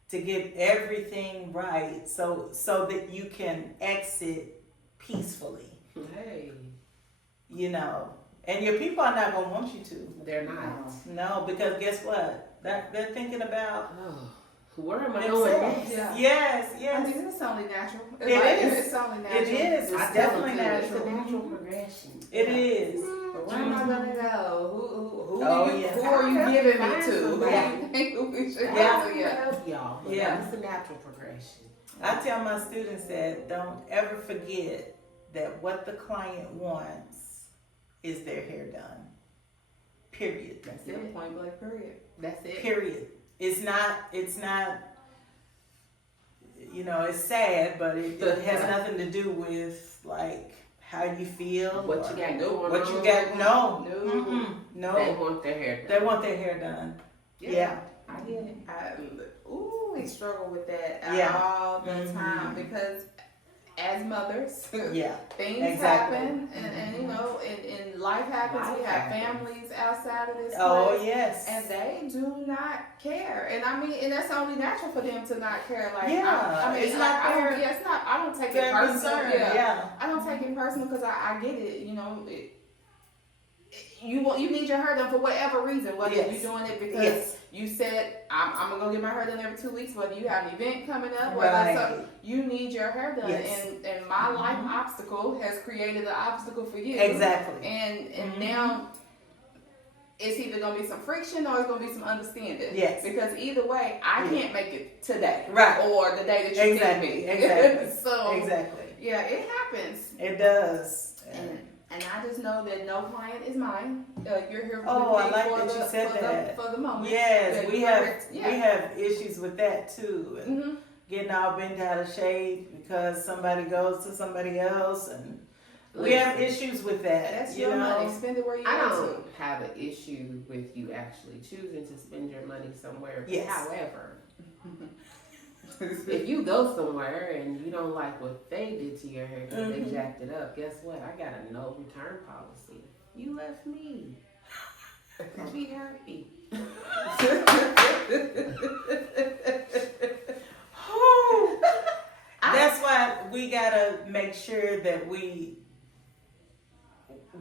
to get everything right, so that you can exit peacefully, Hey. And your people are not going to want you to. They're not. No, because guess what? They're thinking about Oh. Where am I going themselves. next? Yes, I yes. mean, it's only natural. It is. It's only natural. It is. It's I tell definitely them too, natural. It's a natural progression. It is. But where am I gonna go? Who Oh, are you? yeah. Who are you giving me to? Who Yeah. do you think we should Yeah. go to? Yeah. Help y'all. But Yeah. It's a natural progression. I tell my students that don't ever forget that what the client wants is their hair done. Period. That's Yeah, it. point blank. Period. That's it. Period. It's not, it's sad, but it has nothing to do with like how you feel. What or you got going What on. you got, no. No. Mm-mm. They No. want their hair done. They want their hair done. Yeah. I get it. We struggle with that Yeah. all the Mhm. time because as mothers, Yeah. things Exactly. happen, and you know, and life happens. Life We have happens. families outside of this place. Oh yes. And they do not care, and I mean, and that's only natural for them to not care. Like, Yeah, I mean, it's not I don't, their- yeah, it's not. I don't take it Their personal. concern. Yeah. Yeah. I don't take it personal because I get it. You know, you need your hair done for whatever reason. Whether Yes. you're doing it because Yes. you said I'm gonna go get my hair done every 2 weeks. Whether you have an event coming up, whether Right. something, you need your hair done. Yes. And my life obstacle has created an obstacle for you. Exactly. And now it's either gonna be some friction or it's gonna be some understanding. Yes. Because either way, I can't make it today. Right. Or the day that you Exactly. need me. Exactly. So Exactly. yeah, it happens. It does. And I just know that no client is mine. You're here Oh, with I me like for that the, you said for that. The, for the moment. Yes, Yeah, we you have heard it. Yeah. we have issues with that too. And Mm-hmm. getting all bent out of shape because somebody goes to somebody else, and we have issues with that. That's you your know? money. Spend it where you I want don't have an issue with you actually choosing to spend your money somewhere. Yes. However, if you go somewhere and you don't like what they did to your hair because they jacked it up, guess what? I got a no return policy. You left me. Be happy. That's why we gotta make sure that we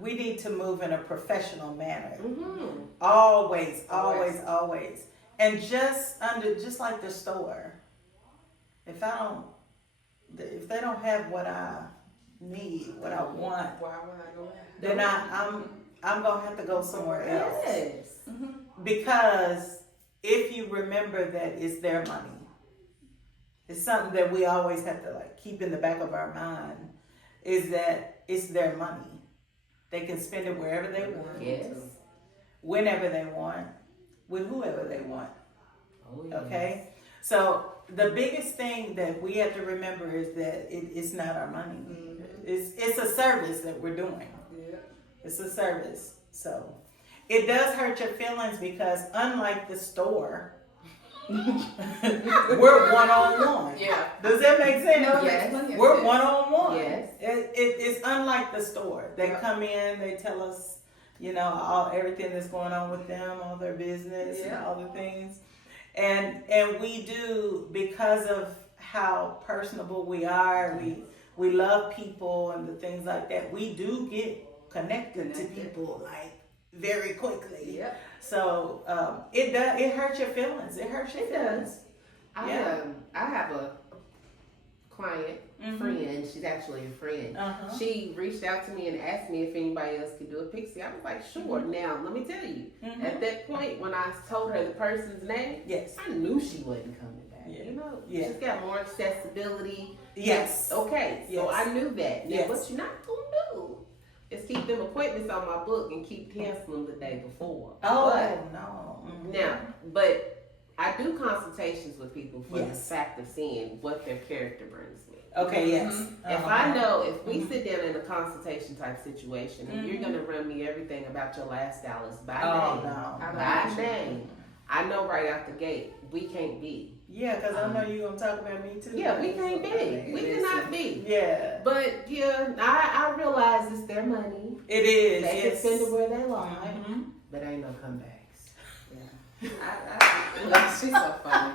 need to move in a professional manner. Mm-hmm. Always. And just like the store, if they don't have what I need, what I want, Why would I go there? then I'm gonna have to go somewhere else. Yes. Because if you remember that it's their money, it's something that we always have to like keep in the back of our mind, is that it's their money. They can spend it wherever they want, Yes. whenever they want, with whoever they want. Oh, yes. Okay? So the biggest thing that we have to remember is that it's not our money. It's a service that we're doing. Yeah. It's a service. So it does hurt your feelings because unlike the store, we're one-on-one. Yeah. Does that make sense? No, Yes. yes. We're one-on-one. Yes. It's unlike the store. They Yeah. come in, they tell us, you know, everything that's going on with them, all their business, and Yeah. all the things. And we do, because of how personable we are, we love people and the things like that. We do get connected to people like very quickly. Yep. So it hurts your feelings. It hurts your It feelings. does. I Yeah. have a client, friend. She's actually a friend. Uh-huh. She reached out to me and asked me if anybody else could do a pixie. I was like, sure. Now, let me tell you, at that point, when I told her the person's name, Yes. I knew she wasn't coming back. Yeah. You know, Yeah. she's got more accessibility. Yes. Okay, so Yes. I knew that. Now, Yes. what you're not going to do is keep them appointments on my book and keep canceling them the day before. Oh, But, no. now, but I do consultations with people for the Yes. fact of seeing what their character brings me. Okay, yes. If I know, if we sit down in a consultation type situation and you're gonna run me everything about your last stylist by Oh, name, no. by name, I know right out the gate we can't be. Yeah, because I know you're going to talk about me too. Yeah, we can't be. We cannot be. Yeah. But yeah, I realize it's their money. It is. They can Yes. spend it where they like, Mhm. but ain't no comebacks. She's so funny.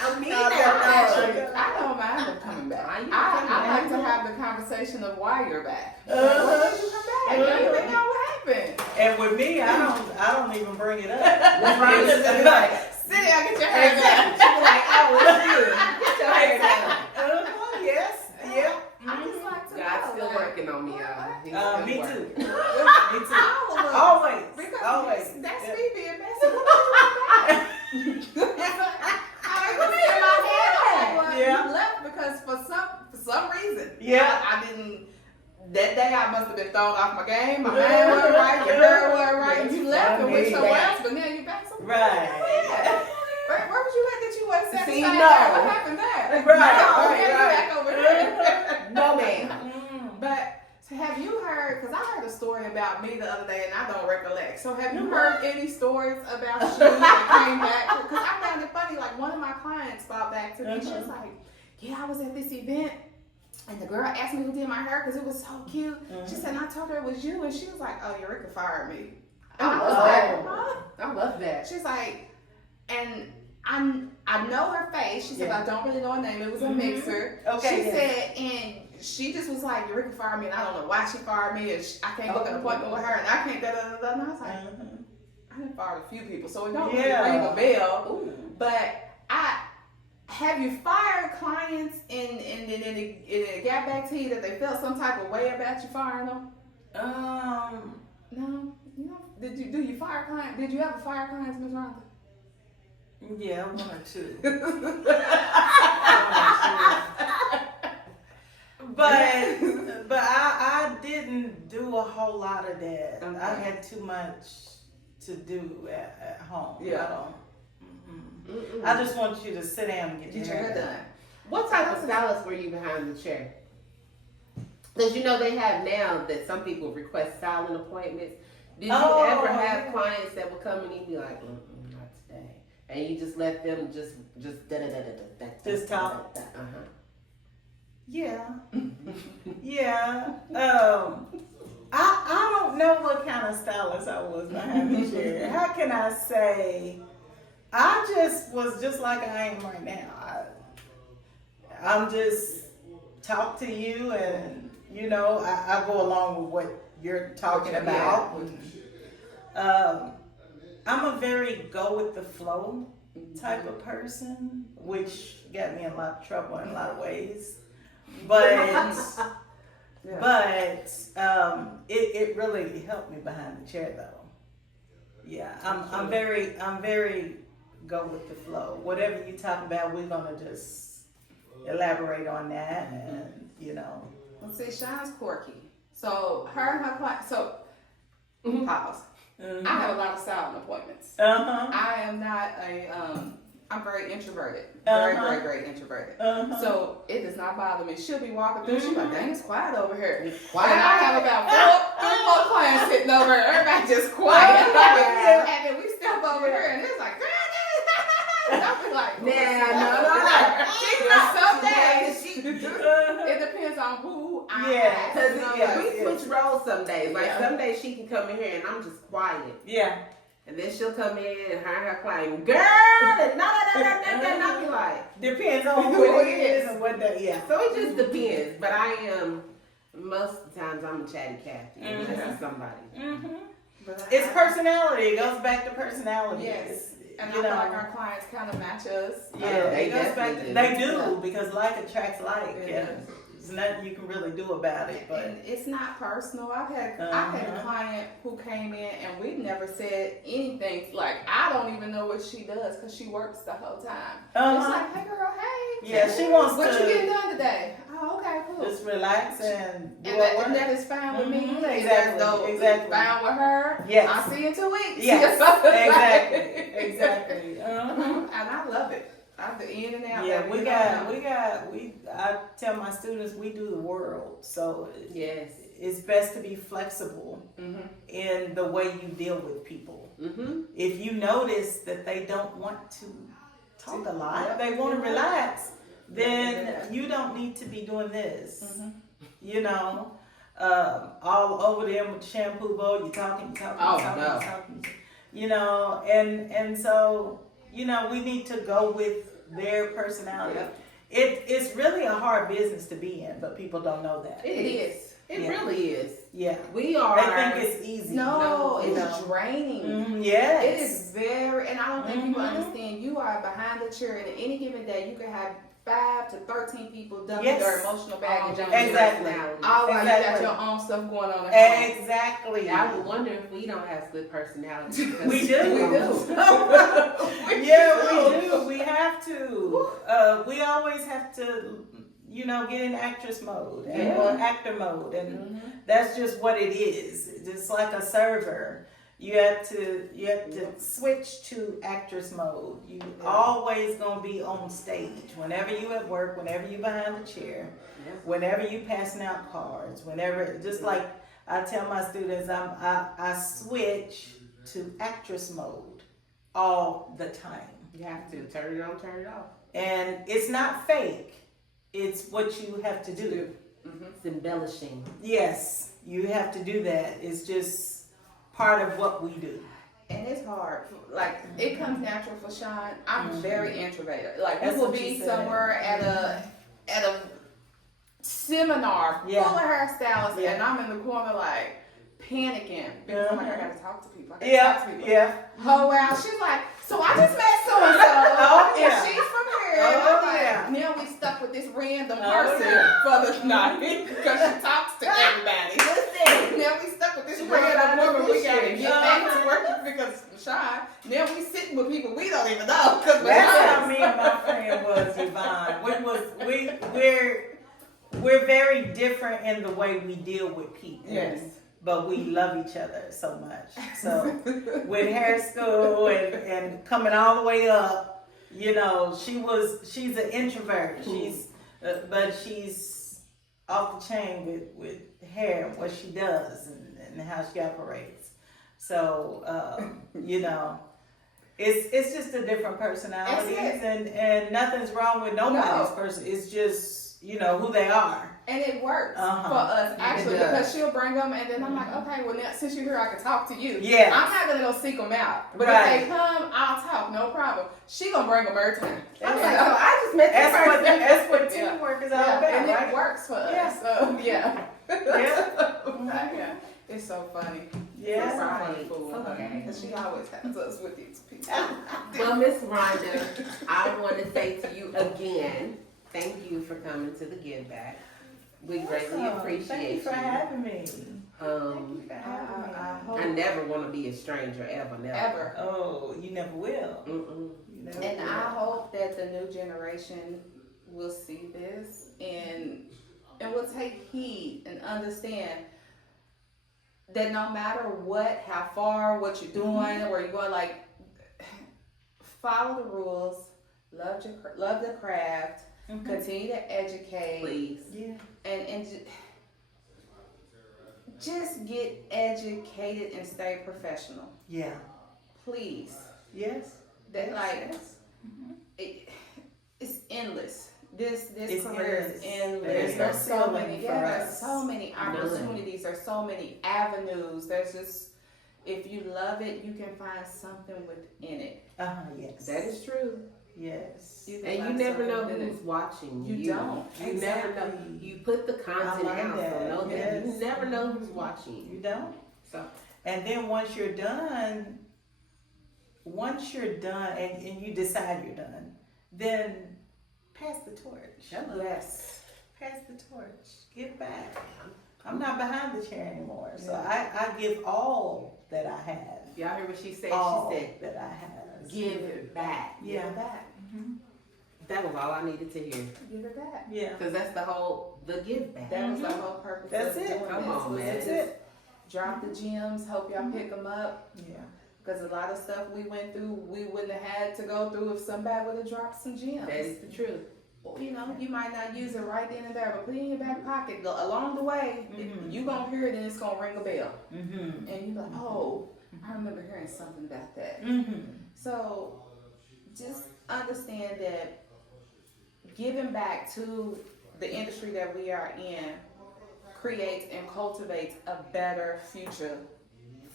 I mean I don't mind them coming back. I like to have the conversation of why you're back. Why did you come back? They know what happened. And with me, I don't even bring it up. Right. Like, sit down, get your hair done. She was like, oh, it's good. Get your hair done. Yes. Yeah. I just like to God's know, still like, working on me, y'all. He's still Me working. too. Me too. all of us. Always. Because Always. that's Yeah. me being messy. I Yeah. You left because for some reason. Yeah. I didn't. That day I must have been thrown off my game. My man wasn't right. Your hair wasn't right. And you left and went somewhere else. But now you're back somewhere. Right. Where was you at that you wasn't satisfied? See, no. What happened there? Right. You back over here. No, ma'am. But so have you heard, because I heard a story about me the other day and I don't recollect. So have you heard any stories about shoes that came back? Because I found it funny, like one of my clients brought back to me. She was like, yeah, I was at this event And the girl asked me who did my hair because it was so cute. She said, and I told her it was you. And she was like, oh, Eureka fired me. And I was like, huh? I love that. She's like, and I know her face. She said, I don't really know her name. It was a mixer. Okay. She said, and she just was like, Eureka fired me, and I don't know why she fired me. And I can't book an appointment with her, and I can't da-da-da-da. And I was like, I done fired a few people, so it don't really ring a bell. Ooh. But have you fired clients and it got back to you that they felt some type of way about you firing them? No. You know, do you fire clients? Did you ever fire clients, Ms. Rhonda? Yeah, one or two. But I didn't do a whole lot of that. Okay. I had too much to do at home. Yeah. I just want you to sit down and get your hair done. What type of stylist were you behind the chair? Because you know they have now that some people request styling appointments. Did you ever have clients that would come and you'd be like, not today, and you just let them just Just talk. Yeah. Yeah. I don't know what kind of stylist I was behind the chair. How can I say? I just was just like I am right now. I'm just talk to you, and you know I go along with what you're talking about. I'm a very go with the flow type of person, which got me in a lot of trouble in a lot of ways. But it really helped me behind the chair though. Yeah, I'm very go with the flow. Whatever you talk about, we're gonna just elaborate on that, and you know. Well, see, Sean's quirky. So her and her client. So pause. I have a lot of styling appointments. I am not I'm very introverted. Very introverted. So it does not bother me. She'll be walking through. She's like, dang, it's quiet over here. It's quiet. And I have about 3 more clients sitting over here. Everybody just quiet. And then we step over here and it's like, I'll be like, no. Some days, it depends on who I am. Because we switch roles some days. Like some days she can come in here and I'm just quiet. Yeah. And then she'll come in and her client, girl, and I'll be like, depends on who it is and what day. Yeah. So it just depends. But I am most of the times I'm a chatty Cathy unless it's somebody. It's personality. It goes back to personality. Yes. And I feel like our clients kind of match us. Yeah, they do because like attracts like. And there's nothing you can really do about it. But and it's not personal. I've had a client who came in and we never said anything. Like I don't even know what she does because she works the whole time. It's like, hey girl, hey. Yeah, she wants what you getting done today? Oh, okay, cool. Just relax and do and that is fine with me. Exactly. Fine with her. Yes. I'll see you in 2 weeks. Yes. Exactly. And I love it. I'm the in and out. Yeah, I tell my students we do the world. So yes, it's best to be flexible in the way you deal with people. If you notice that they don't want to talk a lot, they want to relax, then you don't need to be doing this. You know, all over them with the shampoo bowl, you're talking. You know, and so, you know, we need to go with their personality. It's really a hard business to be in, but people don't know that. It is. It really is. Yeah. We are. They think it's easy. No, it's draining. Yes. It is very, and I don't think people understand. You are behind the chair, and at any given day, you can have 5 to 13 people dumping their emotional baggage on you. Exactly. All while you got your own stuff going on at home. Exactly. I would wonder if we don't have good personality. We do. We do. We do. We have to. We always have to, you know, get in actress mode or actor mode, and that's just what it is. Just like a server. You have to switch to actress mode. You always gonna be on stage. Whenever you at work, whenever you behind the chair, whenever you passing out cards, whenever, just like I tell my students, I switch to actress mode all the time. You have to turn it on, turn it off. And it's not fake. it's what you have to do. It's embellishing. Yes, you have to do that. It's just part of what we do. And it's hard. Like, it comes natural for Sean. I'm very introverted. Like, That's we will what she be said. somewhere at a seminar full of hairstylists, and I'm in the corner like panicking because I'm like, I gotta talk to people. I gotta talk to people. Yeah. Oh wow. She's like, so I just met so and so, Oh, and yeah. she's from here. And Oh, I'm like, yeah. now we stuck with this random Oh, person yeah. for the night because she talks to everybody. Listen, Now we stuck with this She random gotta woman. We gotta appreciate get it. back to working because Sean. Now we sitting with people we don't even know because we're That's how honest. me and my friend was, Yvonne. We're very different in the way we deal with people. Yes. But we love each other so much. So with hair school and coming all the way up, you know, she's an introvert. But she's off the chain with hair and what she does and how she operates. So you know, it's just a different personalities and nothing's wrong with nobody's person. It's just, you know, who they are. And it works for us actually It does. because she'll bring them and then I'm like, okay, well now since you're here, I can talk to you. Yeah. I'm not gonna go seek them out, but Right. if they come, I'll talk, no problem. She gonna bring them every time. I'm Yeah. like, oh, I just met this person. That's what Yeah. teamwork is all Yeah, about, and right? it works for us. Yeah. So yeah. Yeah. Yeah. It's so funny. Yeah. It's so funny fool. Okay. Because she always has us with these people. well, Miss Rhonda, I want to say to you again, thank you for coming to the Give Back. We greatly appreciate Thank you for having me. I hope I never want to be a stranger ever, never. ever. Oh, you never will. Mm-mm. You never And will. I hope that the new generation will see this and will take heed and understand that no matter what, how far, what you're doing, where you're going, like, follow the rules, love the craft, continue to educate, Please. Yeah. and just get educated and stay professional, Yeah. please. Yes. That like Yes. it's endless. This It's career is endless. There's no There's so ceiling many. for Yeah, there's us. so many opportunities. There's so many avenues. There's just if you love it, you can find something within it. Yes. That is true. Yes. You can And you find never something know within who's watching You you. don't. You never know. Exactly. You put the content I like out, that. so know that Yes. you never know who's watching you. You don't. So And then once you're done, and you decide you're done, then pass the torch. it. Yes. Pass the torch. Give back. I'm not behind the chair anymore. So I give all that I have. y'all hear what she said? All She said, that I have. "Give it back." Yeah. Give it back. That was all I needed to hear. Give it back. Yeah. Because that's the give back. That was the whole purpose That's of it. doing Come this. on, was man. to That's just it. Drop the gems. Hope y'all pick them up. Yeah. Because a lot of stuff we went through, we wouldn't have had to go through if somebody would have dropped some gems. That is the truth. Well, you know, you might not use it right then and there, but put it in your back pocket. Along the way, you gonna hear it and it's gonna ring a bell. Mm-hmm. And you're like, oh, I remember hearing something about that. Mm-hmm. So just understand that giving back to the industry that we are in creates and cultivates a better future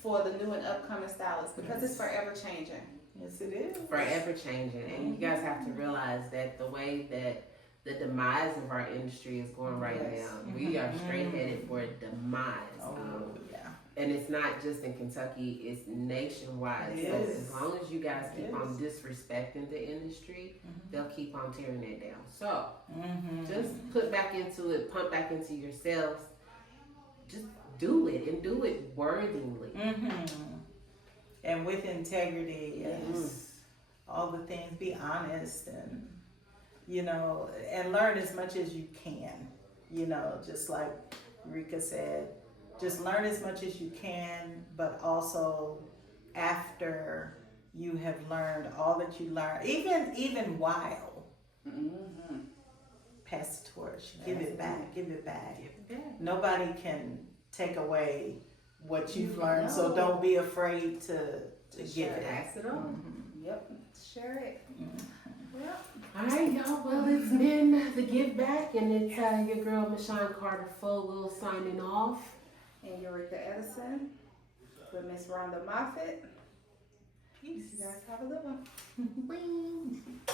for the new and upcoming stylists because it's forever changing. Yes, it is. Forever changing. And you guys have to realize that the way that the demise of our industry is going right Yes. now, we are straight headed for a demise. Oh, yeah. And it's not just in Kentucky, it's nationwide. It So is. as long as you guys keep It on is. disrespecting the industry, they'll keep on tearing it down. So Mm-hmm. just put back into it, pump back into yourselves. Just do it and do it worthily. Mm-hmm. And with integrity, yes. Yes. All the things, be honest and, and learn as much as you can. Just like Rika said, just learn as much as you can, but also after you have learned all that you learned, even while, pass the torch, give it back. Nobody can take away what you've learned, so don't be afraid to give it. Pass it on. Yep, share it. All right, y'all. Well, it's been the Give Back, and it's your girl, Michonne Carter Fogel, signing off. And Eureka Edison with Miss Rhonda Moffit. Peace. You guys have a good one. Bye.